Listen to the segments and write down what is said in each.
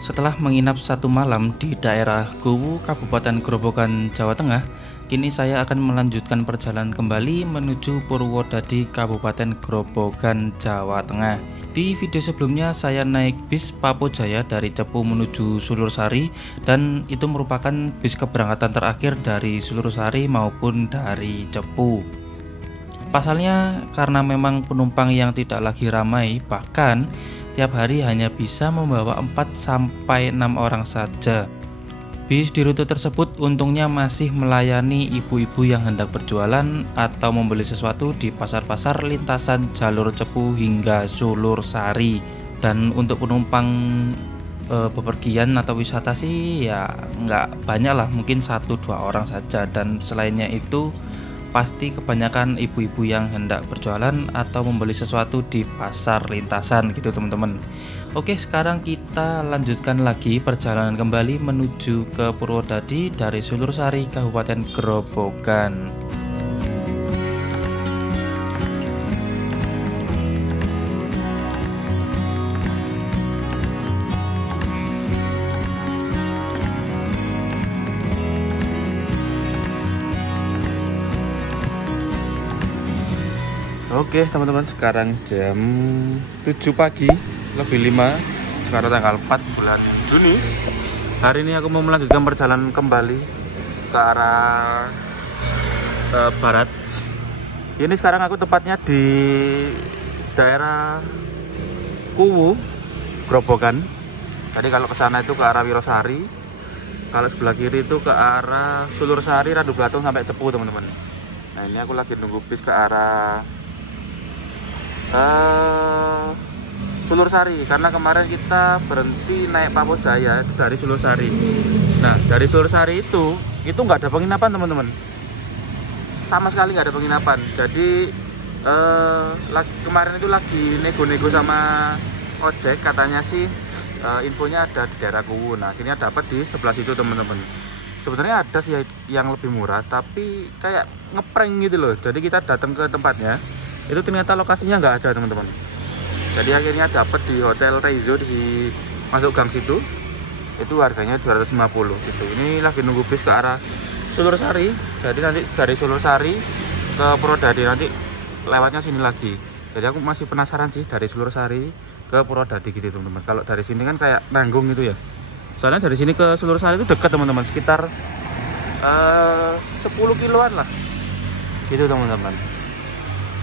Setelah menginap satu malam di daerah Kuwu, Kabupaten Grobogan, Jawa Tengah, kini saya akan melanjutkan perjalanan kembali menuju Purwodadi, Kabupaten Grobogan, Jawa Tengah. Di video sebelumnya saya naik bis Papo Jaya dari Cepu menuju Sulursari, dan itu merupakan bis keberangkatan terakhir dari Sulursari maupun dari Cepu. Pasalnya karena memang penumpang yang tidak lagi ramai, bahkan tiap hari hanya bisa membawa 4-6 orang saja. Bis di rute tersebut untungnya masih melayani ibu-ibu yang hendak berjualan atau membeli sesuatu di pasar-pasar lintasan jalur Cepu hingga Sulursari. Dan untuk penumpang bepergian atau wisata sih ya nggak banyak lah, mungkin 1-2 orang saja, dan selainnya itu pasti kebanyakan ibu-ibu yang hendak berjualan atau membeli sesuatu di pasar lintasan gitu teman-teman. Oke, sekarang kita lanjutkan lagi perjalanan kembali menuju ke Purwodadi dari Sulursari, Kabupaten Grobogan. Oke teman-teman, sekarang jam 7 pagi lebih 5. Sekarang tanggal 4 bulan Juni. Hari ini aku mau melanjutkan perjalanan kembali ke arah barat. Ini sekarang aku tepatnya di daerah Kuwu, Grobogan. Jadi kalau ke sana itu ke arah Wirosari, kalau sebelah kiri itu ke arah Sulursari, Randu Blatung sampai Cepu teman-teman. Nah ini aku lagi nunggu bis ke arah Sulursari, karena kemarin kita berhenti naik Papo Jaya itu dari Sulursari. Nah dari Sulursari itu nggak ada penginapan teman-teman, sama sekali nggak ada penginapan. Jadi kemarin itu lagi nego-nego sama ojek, katanya sih infonya ada di daerah Kuwu. Nah akhirnya dapat di sebelah situ teman-teman. Sebenarnya ada sih yang lebih murah, tapi kayak ngeprank gitu loh. Jadi kita datang ke tempatnya, itu ternyata lokasinya nggak ada teman-teman. Jadi akhirnya dapat di Hotel Reizo di masuk gang situ, itu harganya 250 gitu. Ini lagi nunggu bis ke arah Sulursari. Jadi nanti dari Sulursari ke Purwodadi, nanti lewatnya sini lagi. Jadi aku masih penasaran sih dari Sulursari ke Purwodadi gitu teman-teman. Kalau dari sini kan kayak nanggung gitu ya, soalnya dari sini ke Sulursari itu dekat teman-teman, sekitar 10 kiloan lah gitu teman-teman.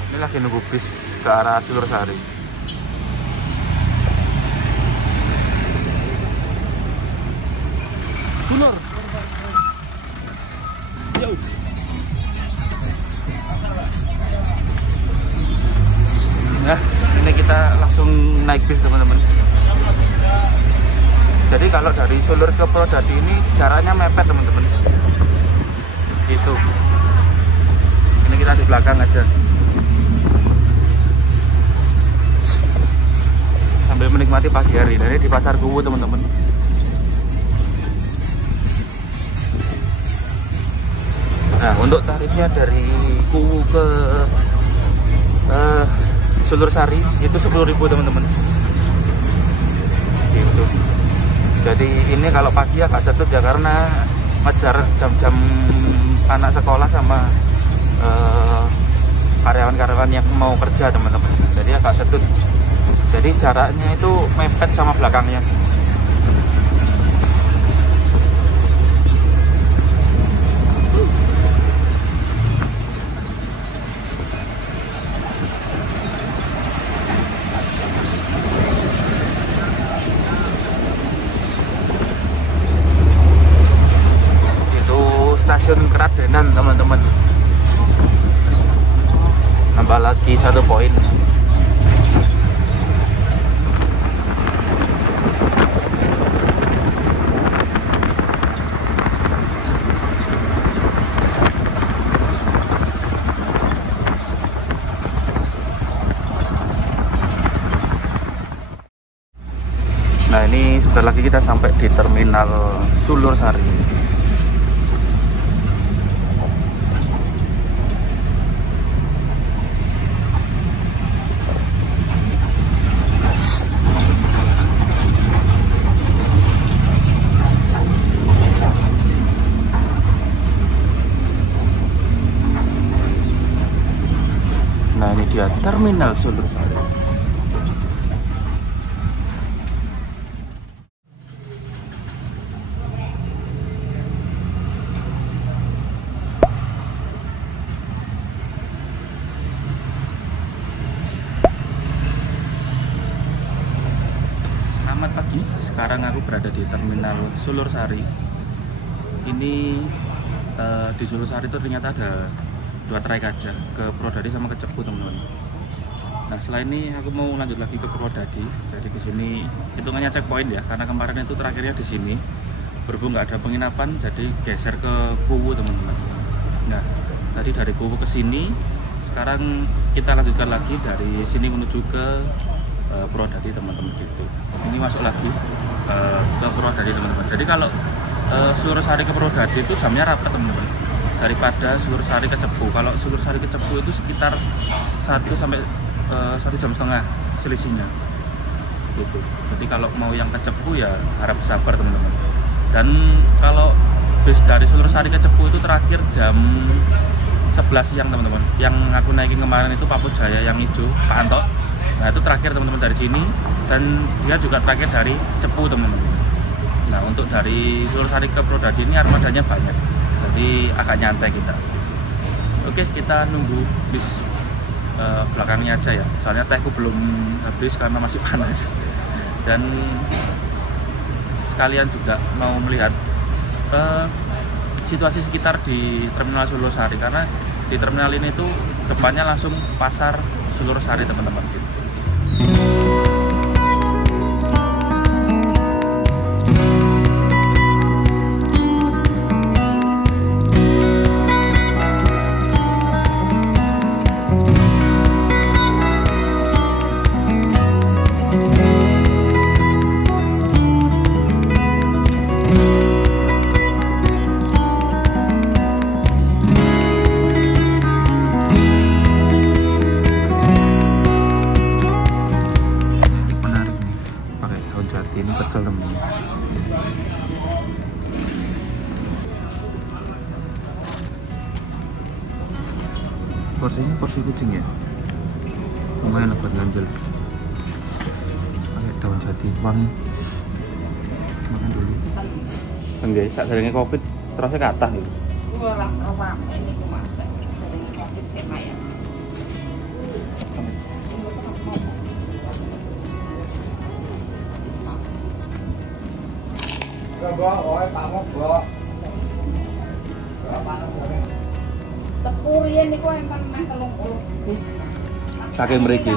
Ini lagi nunggu bis ke arah Sulursari. Sulur. Yo. Nah, ini kita langsung naik bis teman-teman. Jadi kalau dari Sulur ke Purwodadi ini jaraknya mepet teman-teman. Gitu. Ini kita di belakang aja, sambil menikmati pagi hari dari di pasar Kuwu teman-teman. Nah untuk tarifnya dari Kuwu ke Sulursari itu 10.000 teman-teman. Gitu. Jadi ini kalau pagi agak setut ya, karena ngejar jam-jam anak sekolah sama karyawan-karyawan yang mau kerja teman-teman. Jadi agak setut. Jadi jaraknya itu mepet sama belakangnya. Itu stasiun Keradenan teman-teman. Nambah lagi 1 poin. Nah ini sebentar lagi kita sampai di terminal Sulursari. Nah, ini dia Terminal Sulursari. Selamat pagi, sekarang aku berada di Terminal Sulursari. Ini di Sulursari itu ternyata ada 2 trayek aja, ke Purwodadi sama ke Cepu, teman-teman. Nah, setelah ini aku mau lanjut lagi ke Purwodadi. Jadi di sini hitungannya checkpoint ya, karena kemarin itu terakhirnya di sini. Berhubung nggak ada penginapan, jadi geser ke Kuwu, teman-teman. Nah, tadi dari Kuwu ke sini, sekarang kita lanjutkan lagi dari sini menuju ke Purwodadi, teman-teman gitu. Ini masuk lagi ke Purwodadi, teman-teman. Jadi kalau Sulursari ke Purwodadi itu jamnya rapat, teman-teman, daripada Sulursari ke Cepu. Kalau Sulursari ke Cepu itu sekitar 1 sampai 1,5 jam selisihnya gitu. Jadi kalau mau yang ke Cepu ya harap sabar, teman-teman. Dan kalau bis dari Sulursari ke Cepu itu terakhir jam 11 siang, teman-teman. Yang aku naikin kemarin itu Papua Jaya yang hijau, Pak Anto. Nah, itu terakhir, teman-teman, dari sini, dan dia juga terakhir dari Cepu, teman-teman. Nah, untuk dari Sulursari ke Purwodadi ini armadanya banyak, jadi agak nyantai kita. Oke, kita nunggu bis belakangnya aja ya, soalnya tehku belum habis karena masih panas. Dan sekalian juga mau melihat situasi sekitar di Terminal Sulursari, karena di terminal ini tuh depannya langsung pasar Sulursari, teman-teman gitu. Ini pecel, teman-teman. Porsinya porsi kucing ya, lumayan buat ganjel. Pakai daun jati, wangi. Makan dulu. Enggak, saat sedangnya COVID terusnya ke atas gitu. Lah, ini aku masak dari COVID saya ya. Sepurian niku enten nang 30 bis. Saking mriki.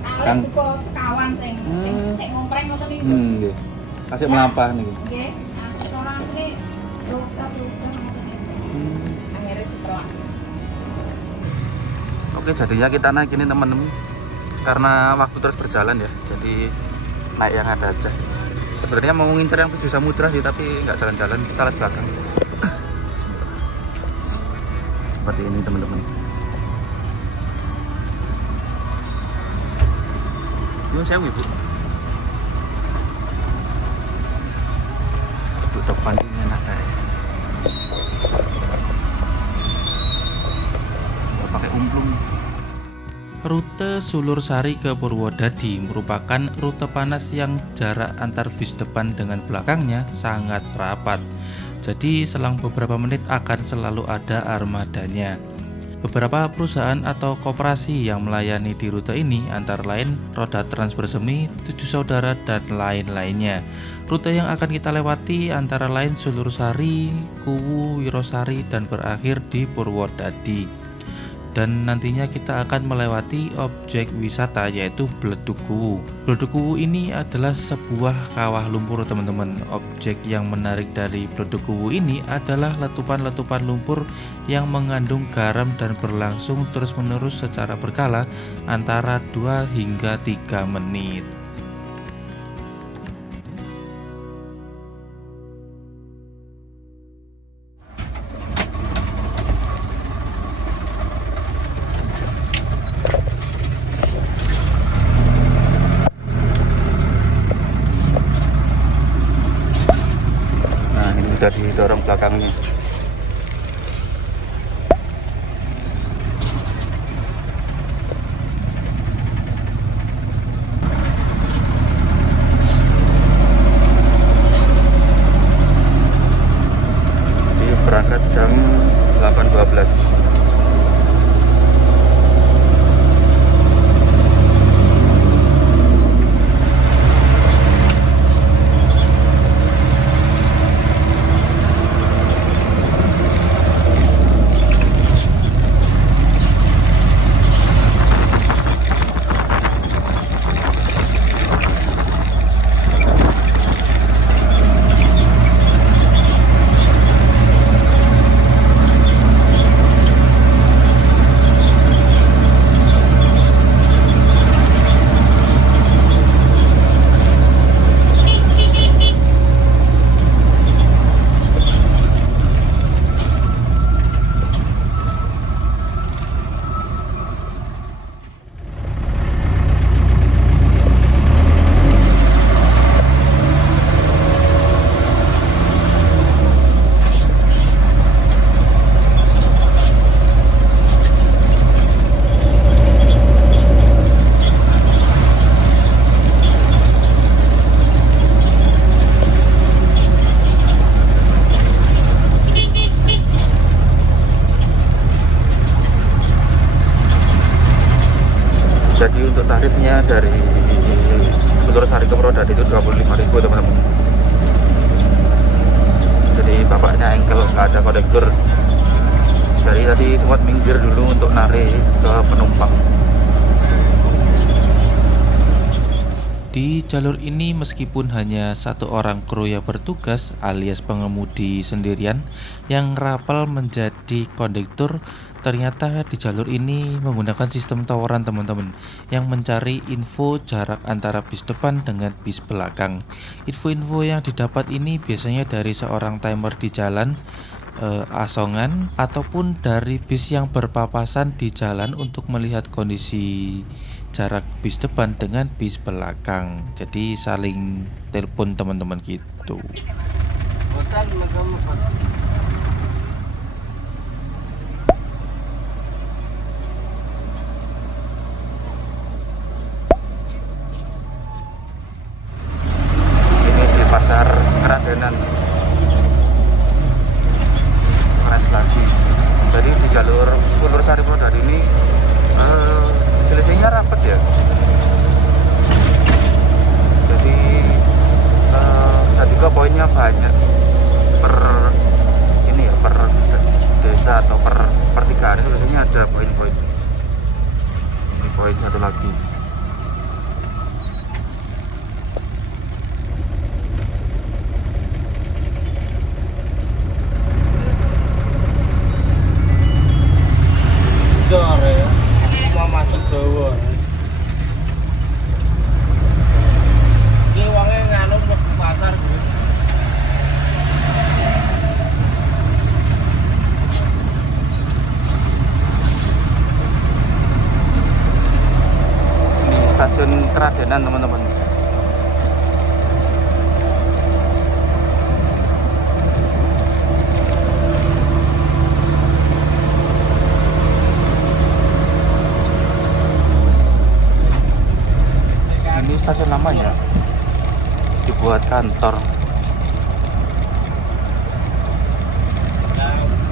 Kan sekawan sing ngompreng ngoten niku. Nggih. Kasih melampah niki. Nggih. Orang ini broka-broka akhirnya ditelas. Oke, jadinya kita naik ini, teman-teman, karena waktu terus berjalan ya, jadi naik yang ada aja. Sebenarnya mau ngincer yang 7 samudra sih, tapi nggak jalan-jalan, kita lihat belakang. Seperti ini, teman-teman. Nyun sewu, Ibu. Duduk depan ini enak kayak. Pakai umplung. Rute Sulursari ke Purwodadi merupakan rute panas yang jarak antar bis depan dengan belakangnya sangat rapat. Jadi selang beberapa menit akan selalu ada armadanya. Beberapa perusahaan atau koperasi yang melayani di rute ini antara lain Roda Trans Bersemi, 7 Saudara, dan lain-lainnya. Rute yang akan kita lewati antara lain Sulursari, Kuwu, Wirosari, dan berakhir di Purwodadi. Dan nantinya kita akan melewati objek wisata yaitu Bledug Kuwu. Bledug Kuwu ini adalah sebuah kawah lumpur, teman-teman. Objek yang menarik dari Bledug Kuwu ini adalah letupan-letupan lumpur yang mengandung garam dan berlangsung terus-menerus secara berkala antara 2 hingga 3 menit. Udah didorong belakangnya. Jadi untuk tarifnya dari Sulursari ke Purwodadi itu 25.000 teman-teman. Jadi bapaknya engkel, nggak ada kondektur. Jadi tadi sempat minggir dulu untuk narik ke penumpang. Di jalur ini meskipun hanya satu orang kru yang bertugas alias pengemudi sendirian yang rapel menjadi kondektur, ternyata di jalur ini menggunakan sistem tawaran teman-teman yang mencari info jarak antara bis depan dengan bis belakang. Info-info yang didapat ini biasanya dari seorang timer di jalan, asongan, ataupun dari bis yang berpapasan di jalan untuk melihat kondisi jarak bis depan dengan bis belakang. Jadi saling telepon teman-teman gitu. Ini di pasar Kradenan. Keras lagi. Jadi di jalur Sulursari Purwodadi ini selisihnya rapat ya. Jadi dan juga poinnya banyak per ini ya, per desa atau per pertigaan itu biasanya ada poin-poin. Ini poin satu lagi. Sore mau masuk Jawa. Iki wonge nganu mlebu pasar gitu. Ini stasiun Kradenan teman-teman. Ini stasiun lamanya dibuat kantor.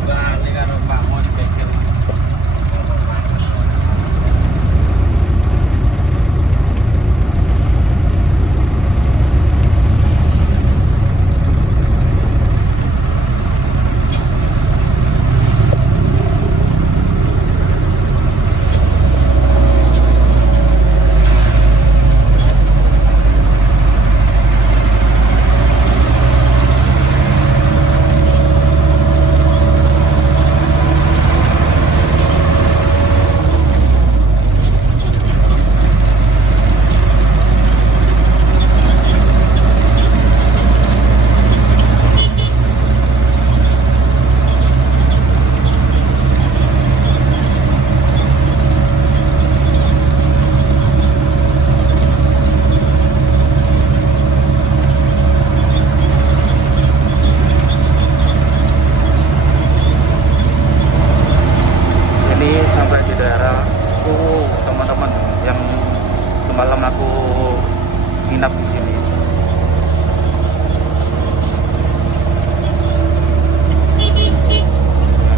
Berani karo Pak Mos Bekel. Sampai di daerahku teman-teman yang semalam aku nginap di sini.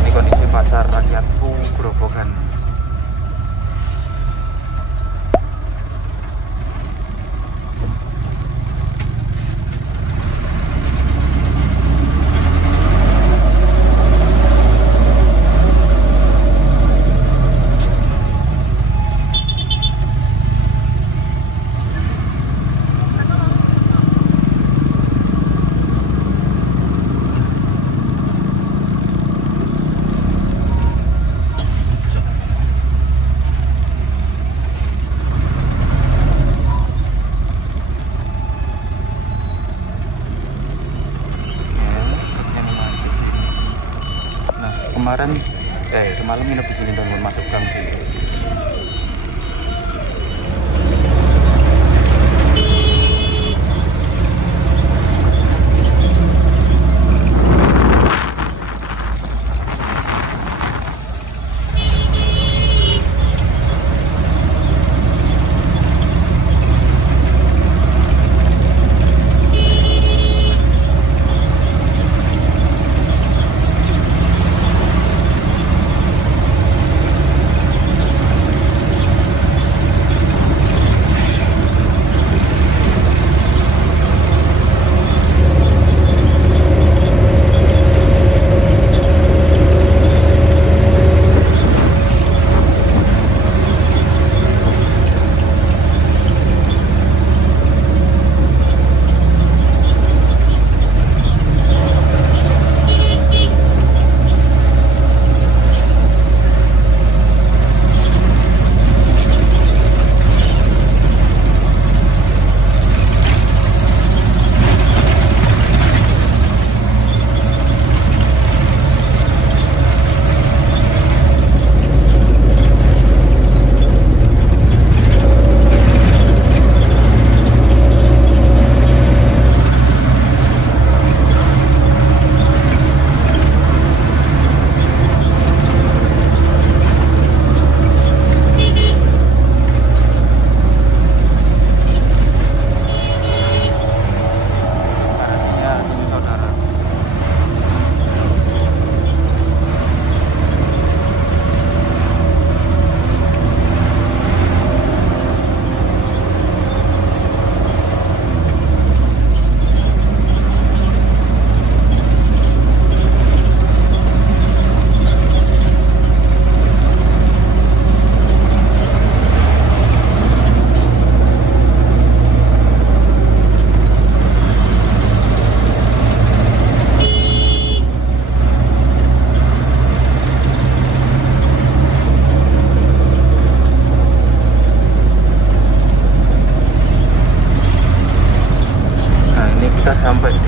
Ini kondisi pasar rakyatku Grobogan. Kemarin semalam nginep di sini teman, masuk gang sini.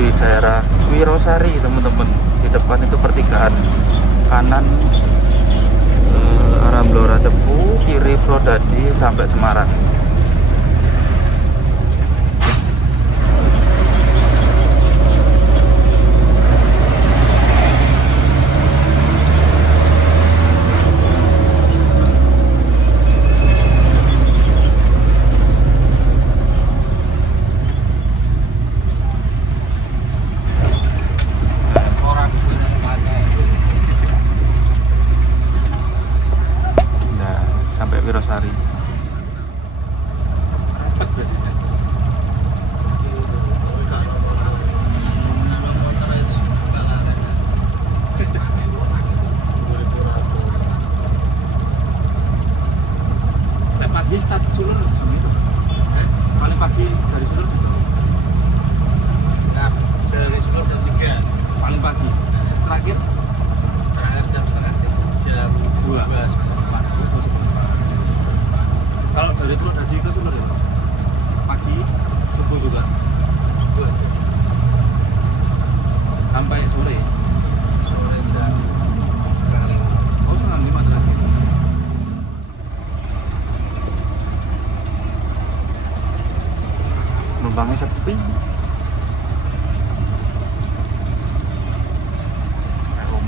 di daerah Wirosari teman-teman. Di depan itu pertigaan, kanan arah Blora Cepu, kiri Prodadi sampai Semarang. Wirosari. Pagi start Sulur jam itu. Paling pagi dari Sulur jam berapa? Nah, dari Sulur jam 3. Paling pagi. Terakhir jam setengah 3. Jam 12. Kalau dari Purwodadi ke Sulur ya? Pagi, subuh juga? Subuh. Sampai sore? Sore jam setengah 5. Oh, setengah 5 terakhir. Penumpangnya sepi.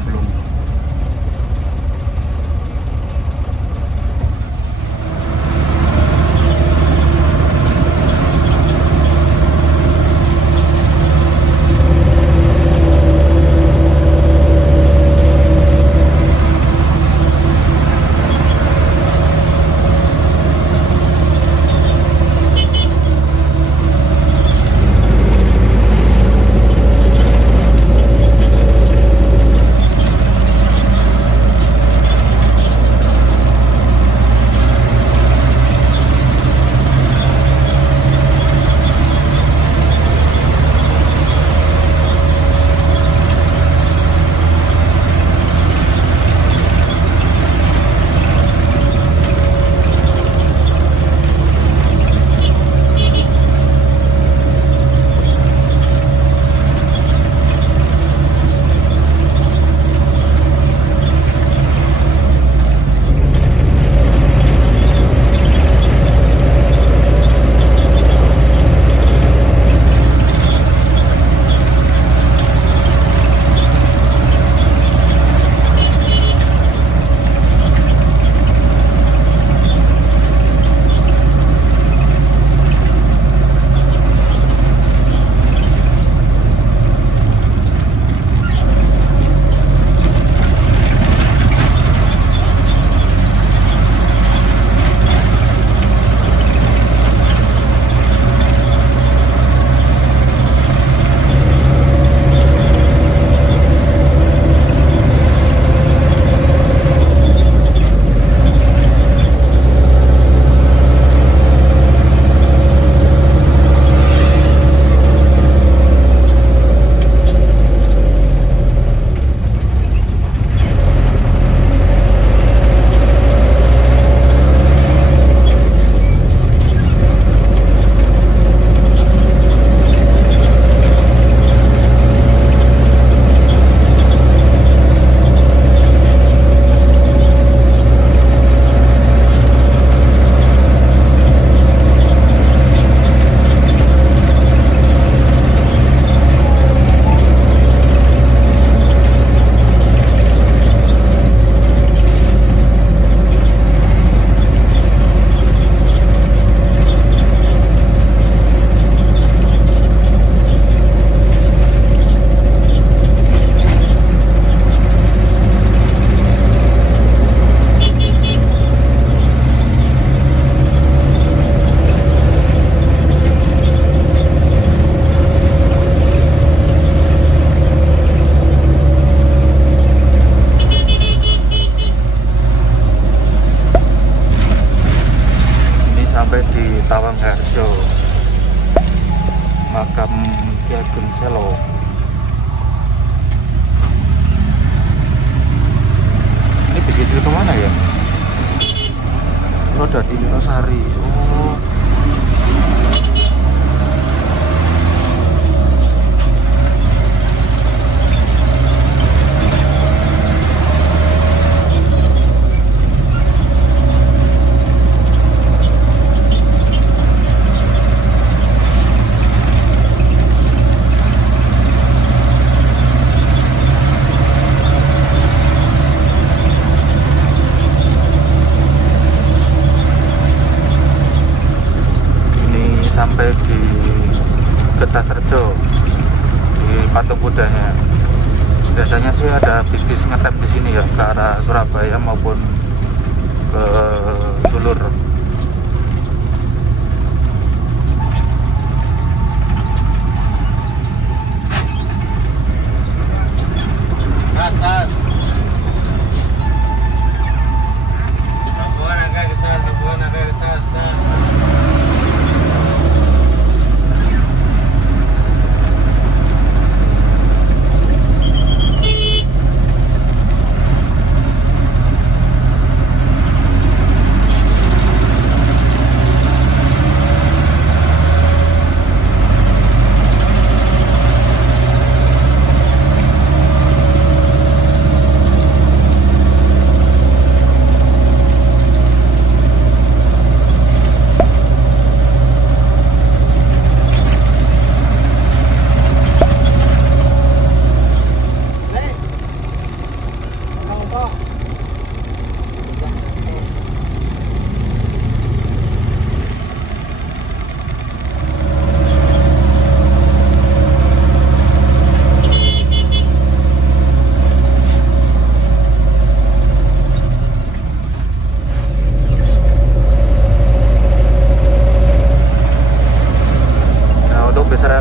Belum. Tawangharjo, makam Ki Ageng Selo. Ini bis kecil kemana ya? Prodadi Wirosari. Oh. Getasrejo di Patung Kudanya. Biasanya sih ada bis-bis ngetem di sini ya, ke arah Surabaya maupun ke Sulur. Tas.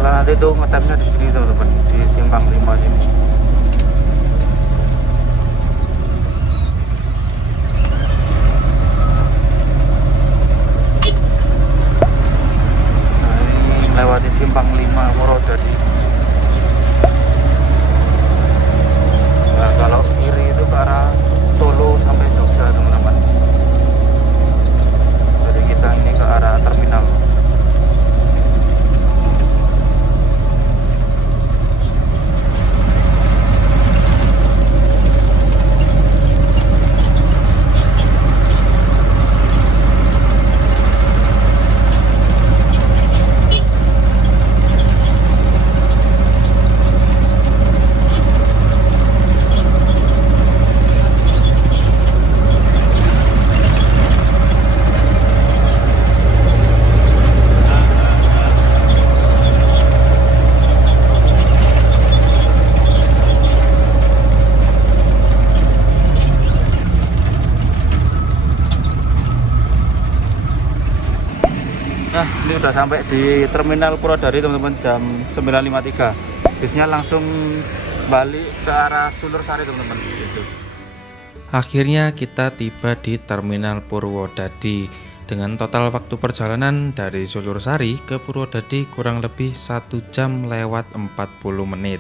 Nanti tuh ngetemnya di sini teman-teman, di Simpang 5 sini. Nah, ini lewati Simpang 5 Purwodadi. Nah, kalau kiri itu ke arah Solo sampai Jogja teman-teman. Jadi kita ini ke arah terminal. Nah, ini udah sampai di terminal Purwodadi teman-teman, jam 9.53. Bisnya langsung balik ke arah Sulursari teman-teman gitu. Akhirnya kita tiba di terminal Purwodadi dengan total waktu perjalanan dari Sulursari ke Purwodadi kurang lebih 1 jam lewat 40 menit.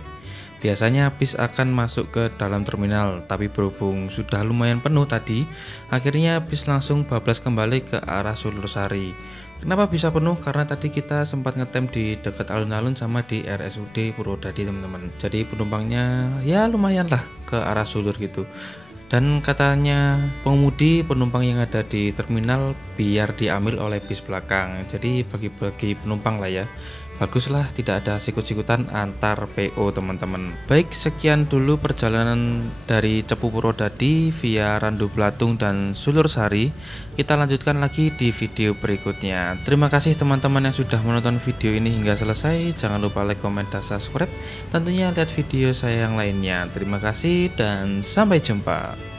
Biasanya bis akan masuk ke dalam terminal, tapi berhubung sudah lumayan penuh tadi, akhirnya bis langsung bablas kembali ke arah Sulursari. Kenapa bisa penuh? Karena tadi kita sempat ngetem di dekat alun-alun sama di RSUD Purwodadi teman-teman. Jadi penumpangnya ya lumayan lah ke arah Sulur gitu. Dan katanya pengemudi penumpang yang ada di terminal biar diambil oleh bis belakang. Jadi bagi-bagi penumpang lah ya. Baguslah tidak ada sikut-sikutan antar PO teman-teman. Baik, sekian dulu perjalanan dari Cepu Purwodadi via Randu Blatung dan Sulursari. Kita lanjutkan lagi di video berikutnya. Terima kasih teman-teman yang sudah menonton video ini hingga selesai. Jangan lupa like, komen, dan subscribe. Tentunya lihat video saya yang lainnya. Terima kasih dan sampai jumpa.